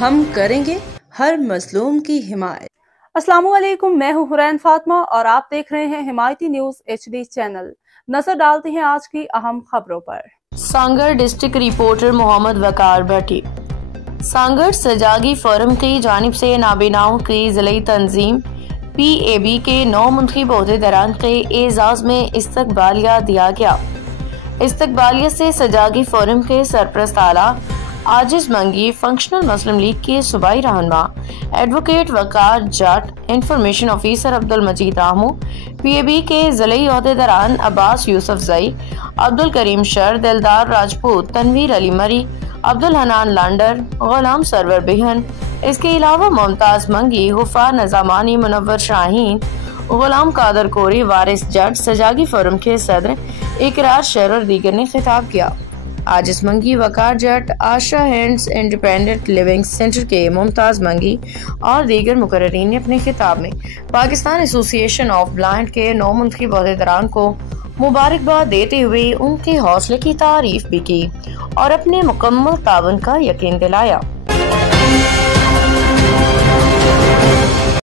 ہم کریں گے ہر مظلوم کی حمایت۔ السلام علیکم، میں ہوں حرین فاطمہ اور آپ دیکھ رہے ہیں حمایتی نیوز HD چینل۔ نظر ڈالتے ہیں آج کی اہم خبروں پر۔ سانگڑ ڈسٹرکٹ رپورٹر محمد وقار بھٹی۔ سانگڑ سجاگی فورم کی جانب سے نابیناؤں کی ضلعی تنظیم PAB کے 9 منتخب عہدیداران کے اعزاز میں استقبالیہ دیا گیا۔ استقبالیہ سے سجاگی فورم کے سرپرست اعلیٰ عاجز منگی، فنکشنل مسلم لیگ کے صوبائی رہنما advocate Waqar Jat, information officer Abdul Majeed Ramo, PAB کے ضلعی عہدیداران عباس یوسف زئی، عبدالکریم شر، دلدار راجپوت، تنویر علی مری، عبدالحنان لانڈر، غلام سرور بہن، اس کے علاوہ ممتاز منگی، غفار نظامانی، منور شاہین، غلام قادر کوری، وارث جٹ، سجاگی فورم کے صدر اقرار شر اور دیگر نے خطاب کیا۔ عاجز منگی، وقار جٹ، آشا ہینڈز انڈیپینڈنٹ لیونگ سینٹر کے ممتاز منگی اور دیگر مقررین نے اپنے خطاب میں پاکستان ایسوسی ایشن آف بلائنڈ کے 9 منتخب عہدیداران کو مبارکباد دیتے ہوئے ان کے حوصلے کی تعریف بھی کی اور اپنے مکمل تعاون کا یقین دلایا۔